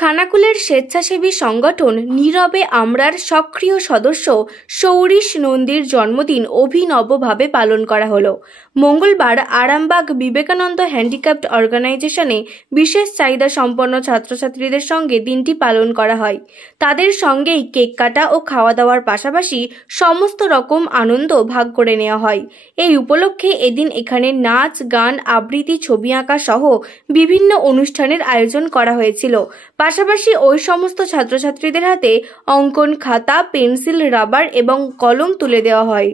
খানাকুলের স্বেচ্ছাসেবী সংগঠন নীরবে আমরার সক্রিয় সদস্য সৌরিশ নন্দীর জন্মদিন অভিনবভাবে পালন করা হলো। মঙ্গলবার আরামবাগ বিবেকানন্দ হ্যান্ডিক্যাপড অর্গানাইজেশনে বিশেষ চাহিদা সম্পন্ন ছাত্রছাত্রীদের সঙ্গে দিনটি পালন করা হয়। তাদের সঙ্গেই কেক কাটা ও খাওয়া দাওয়ার পাশাপাশি সমস্ত রকম আনন্দ ভাগ করে নেওয়া হয়। এই উপলক্ষে এদিন এখানে নাচ, গান, আবৃত্তি, ছবি আঁকা সহ বিভিন্ন অনুষ্ঠানের আয়োজন করা হয়েছিল। পাশাপাশি ওই সমস্ত ছাত্রছাত্রীদের হাতে অঙ্কন খাতা, পেন্সিল, রাবার এবং কলম তুলে দেওয়া হয়।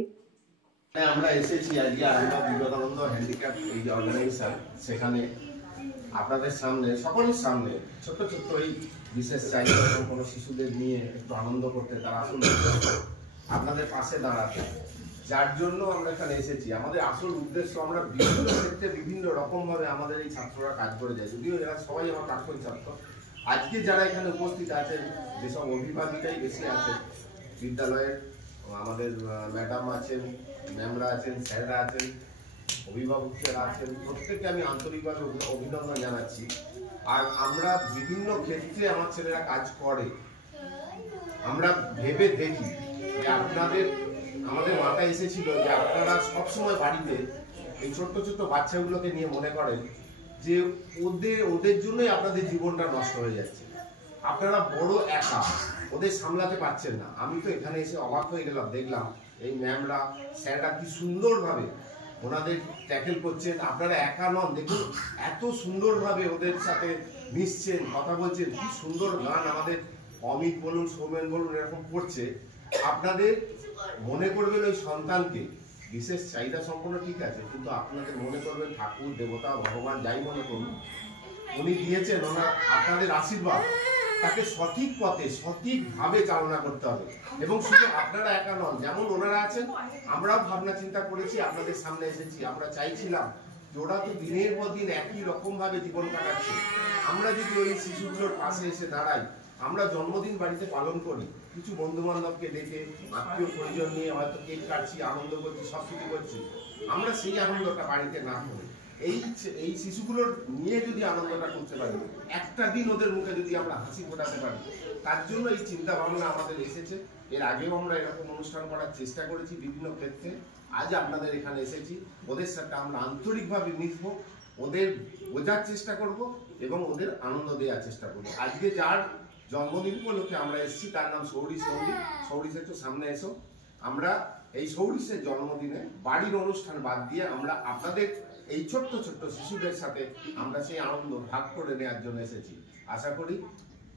আমরা এসেছি আজকে আরামবাগ বিবেকানন্দ হ্যান্ডিক্যাপড অর্গানাইজেশন, সেখানে আপনাদের সামনে সকলের সামনে ছোট ছোট এই বিশেষ চাহিদা সম্পন্ন শিশুদের নিয়ে একটু আনন্দ করতে, তারা আসল আপনাদের পাশে দাঁড়াতে, যার জন্য আমরা এখানে এসেছি। আমাদের আসল উদ্দেশ্য, আমরা বিভিন্ন ক্ষেত্রে বিভিন্ন রকম ভাবে আমাদের এই ছাত্ররা কাজ করে যায়, যদিও এরা সবাই আমার প্রাক্তন ছাত্র। আজকে যারা এখানে উপস্থিত আছেন, যেসব অভিভাবিকাই বেশি আছেন, বিদ্যালয়ের আমাদের ম্যাডাম আছেন, ম্যামরা আছেন, স্যাররা আছেন, অভিভাবকরা আছেন, প্রত্যেককে আমি আন্তরিকভাবে অভিনন্দন জানাচ্ছি। আর আমরা বিভিন্ন ক্ষেত্রে আমার ছেলেরা কাজ করে, আমরা ভেবে দেখি যে আমাদের মাথায় এসেছিল যে আপনারা সবসময় বাড়িতে এই ছোট্ট ছোট্ট বাচ্চাগুলোকে নিয়ে মনে করেন যে ওদের জন্যই আপনাদের জীবনটা নষ্ট হয়ে যাচ্ছে, আপনারা বড় একা, ওদের সামলাতে পারছেন না। আমি তো এখানে এসে অবাক হয়ে গেলাম, দেখলাম এই ম্যামরা, স্যাররা কি সুন্দরভাবে ওনাদের ট্যাকেল করছেন। আপনারা একা নন, দেখুন এত সুন্দরভাবে ওদের সাথে মিশছেন, কথা বলছেন, কি সুন্দর গান আমাদের অমিত বলুন, সৌমেন বলুন, এরকম করছে। আপনাদের মনে করবেন ওই সন্তানকে, বিশেষ চাহিদা সম্পন্ন ঠিক আছে, কিন্তু আপনাদের মনে করবেন ঠাকুর, দেবতা, ভগবান যাই মনে করুন, উনি দিয়েছেন ওনার আপনাদের আশীর্বাদ, তাকে সঠিক পথে সঠিকভাবে চালনা করতে হবে। এবং শুধু আপনারা একা নন, যেমন ওনারা আছেন, আমরাও ভাবনা চিন্তা করেছি, আপনাদের সামনে এসেছি। আমরা চাইছিলাম যে ওরা তো দিনের পর দিন একই রকম ভাবে জীবন কাটাচ্ছে, আমরা যদি ওই শিশুগুলোর পাশে এসে দাঁড়াই, আমরা জন্মদিন বাড়িতে পালন করি, কিছু বন্ধু বান্ধবকে ডেকে, আত্মীয় পরিজন নিয়ে হয়তো কেক কাটছি, আনন্দ করছি, সব কিছু করছি, আমরা সেই আনন্দটা বাড়িতে না করে এই শিশুগুলোর নিয়ে যদি আনন্দটা করতে পারি, একটা দিন ওদের মুখে যদি আমরা হাসি ফোটাতে পারি, তার জন্য এই চিন্তা ভাবনা আমাদের এসেছে। এর আগেও আমরা এরকম অনুষ্ঠান করার চেষ্টা করেছি বিভিন্ন ক্ষেত্রে। আজ আপনাদের এখানে এসেছি, ওদের সাথে আমরা আন্তরিকভাবে মিশবো, ওদের বোঝার চেষ্টা করব এবং ওদের আনন্দ দেওয়ার চেষ্টা করবো। আজকে যার জন্মদিন উপলক্ষে আমরা এসেছি, তার নাম সৌরিশ নন্দী। সৌরিশ একটু সামনে এসো। আমরা এই সৌরিশের জন্মদিনে বাড়ির অনুষ্ঠান বাদ দিয়ে আমরা আপনাদের এই ছোট্ট ছোট্ট শিশুদের সাথে আমরা সেই আনন্দ ভাগ করে নেওয়ার জন্য এসেছি। আশা করি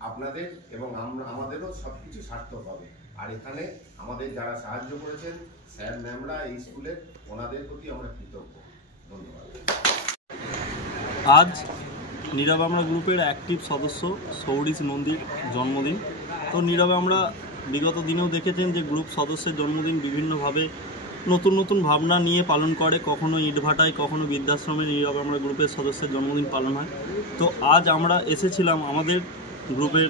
আপনাদের এবং আমাদেরও সবকিছু সার্থক হবে। আর এখানে আমাদের যারা সাহায্য করেছেন, স্যার ম্যামরা এই স্কুলের, ওনাদের প্রতি আমরা কৃতজ্ঞ। ধন্যবাদ। আজ নীরবে আমরা গ্রুপের অ্যাক্টিভ সদস্য সৌরিশ নন্দীর জন্মদিন। তো নীরবে আমরা বিগত দিনেও দেখেছেন যে গ্রুপ সদস্যের জন্মদিন বিভিন্নভাবে নতুন নতুন ভাবনা নিয়ে পালন করে, কখনো ইটভাটায়, কখনো বৃদ্ধাশ্রমে নীরবে আমরা গ্রুপের সদস্যের জন্মদিন পালন হয়। তো আজ আমরা এসেছিলাম আমাদের গ্রুপের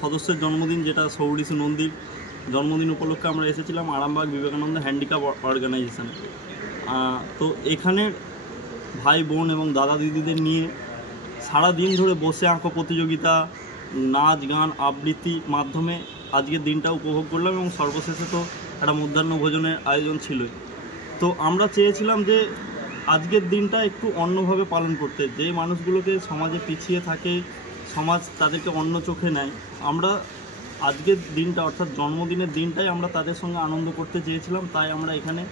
সদস্যের জন্মদিন, যেটা সৌরিশ নন্দীর জন্মদিন উপলক্ষে আমরা এসেছিলাম আরামবাগ বিবেকানন্দ হ্যান্ডিক্যাপড অর্গানাইজেশন। তো এখানের ভাই বোন এবং দাদা দিদিদের নিয়ে সারা দিন ধরে বসে আঁকো প্রতিযোগিতা, নাচ, গান, আবৃত্তির মাধ্যমে আজকের দিনটা উপভোগ করলাম এবং সর্বশেষে তো একটা মধ্যাহ্ন ভোজনের আয়োজন ছিলই। তো আমরা চেয়েছিলাম যে আজকের দিনটা একটু অন্যভাবে পালন করতে, যে মানুষগুলোকে সমাজে পিছিয়ে থাকে, সমাজ তাদেরকে অন্য চোখে নেয়, আমরা আজকের দিনটা অর্থাৎ জন্মদিনের দিনটাই আমরা তাদের সঙ্গে আনন্দ করতে চেয়েছিলাম। তাই আমরা এখানে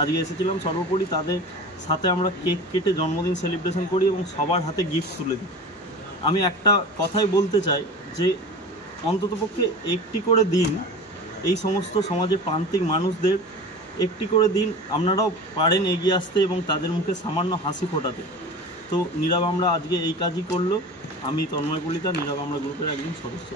আজকে এসেছিলাম। সর্বোপরি তাদের সাথে আমরা কেক কেটে জন্মদিন সেলিব্রেশন করি এবং সবার হাতে গিফট তুলে দিই। আমি একটা কথাই বলতে চাই যে অন্ততপক্ষে একটি করে দিন এই সমস্ত সমাজের প্রান্তিক মানুষদের একটি করে দিন আপনারাও পারেন এগিয়ে আসতে এবং তাদের মুখে সামান্য হাসি ফোটাতে। তো নীরব আমরা আজকে এই কাজই করলো। আমি তন্ময় কলিতা, নীরব আমরা গ্রুপের একজন সদস্য।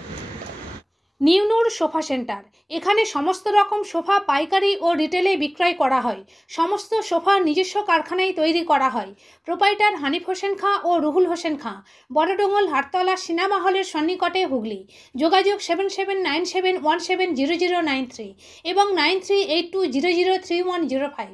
নিউ নূর সোফা সেন্টার, এখানে সমস্ত রকম সোফা পাইকারি ও রিটেলে বিক্রয় করা হয়। সমস্ত সোফা নিজস্ব কারখানায় তৈরি করা হয়। প্রোপাইটার হানিফ হোসেন খাঁ ও রুহুল হোসেন খাঁ, বড়ডোঙ্গল, হাটতলা, সিনেমা হলের সন্নিকটে, হুগলি। যোগাযোগ 7797170093 এবং 9382003105।